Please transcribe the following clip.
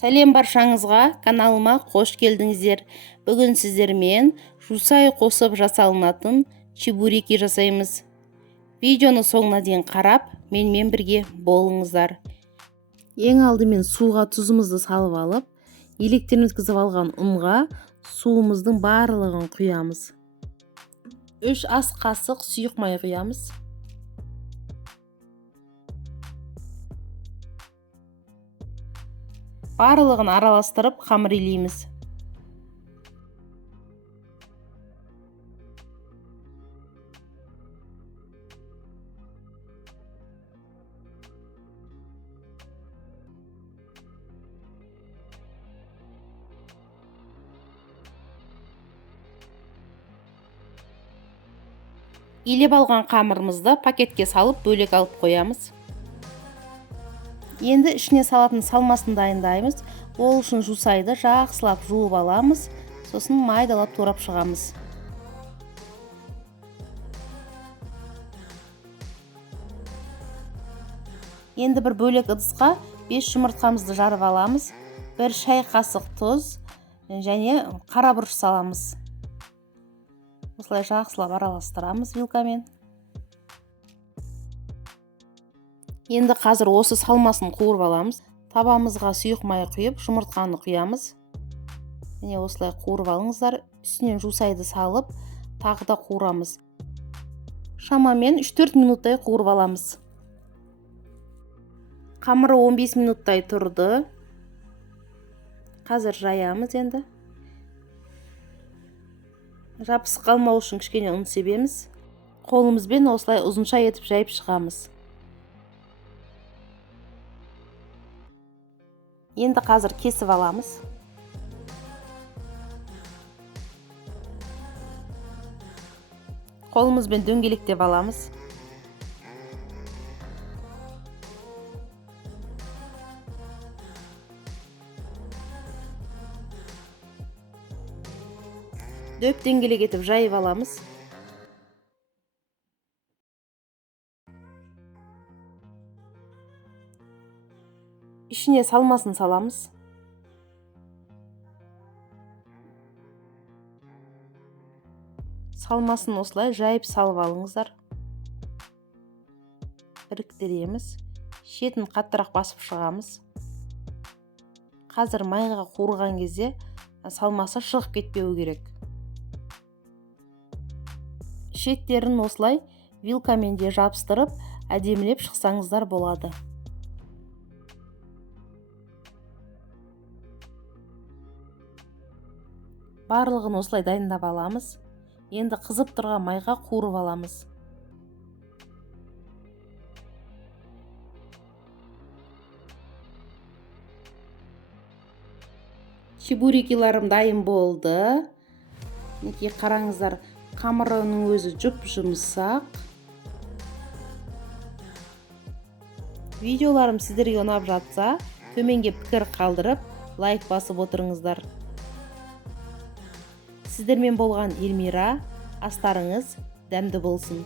Сәлем баршаңызға, каналыма қош келдіңіздер. Бүгін сіздермен жусай қосып жасалынатын чебуреки жасаймыз. Видеоны соңына дейін қарап, менімен бірге болыңыздар. Ең алдымен суға тұзымызды салып алып, електен өткізіп алған ұнға суымыздың барлығын құямыз. 3 ас қасық сұйық май құямыз. Барлығын араластырып қамыр илейміз. Илеп алған қамырымызды пакетке салып бөлек алып қоямыз. Енді ішіне салатын салмасын дайындаймыз. Ол үшін жусайды жақсылап жуып аламыз, сосын майдалап турап шығамыз. Енді бір бөлек ыдысқа 5 жұмыртқамызды жарып аламыз. 1 шай қасық тұз және қара бұрыш саламыз. Осылай жақсылап араластырамыз вилкамен. Енді қазір осы салмасын қуырып аламыз. Табамызға сұйық май құйып, жұмыртқаны құямыз. Міне осылай қуырып алыңыздар. Үстінен жусайды салып, тағы да қуырамыз. Шамамен 3-4 минуттай қуырып аламыз. Қамыры 15 минуттай тұрды. Қазір жаямыз енді. Жабысып қалмау үшін кішкене ұн себеміз. Қолымызбен осылай ұзынша етіп жайып шығамыз. Енді қазір кесіп аламыз. Қолымызбен дөңгелектеп аламыз. Дөп дөңгелек етіп жайып аламыз. Ішіне салмасын саламыз. Салмасын осылай жайып салып алыңыздар. Іріктіреміз. Шетін қаттырақ басып шығамыз. Қазір майға қуырған кезде салмасы шығып кетпеу керек. Шеттерін осылай вилкамен де жабыстырып, әдемілеп шықсаңыздар болады. Барлығын осылай дайындап аламыз. Енді қызып тұрған майға қуырып аламыз. Чебурекиларым дайын болды. Неке қараңыздар, қамырының өзі жұп-жұмсақ. Видеоларым сіздерге ұнап жатса, төменге пікір қалдырып, лайк басып отырыңыздар. Сіздермен болған Эльмира, астарыңыз дәмді болсын.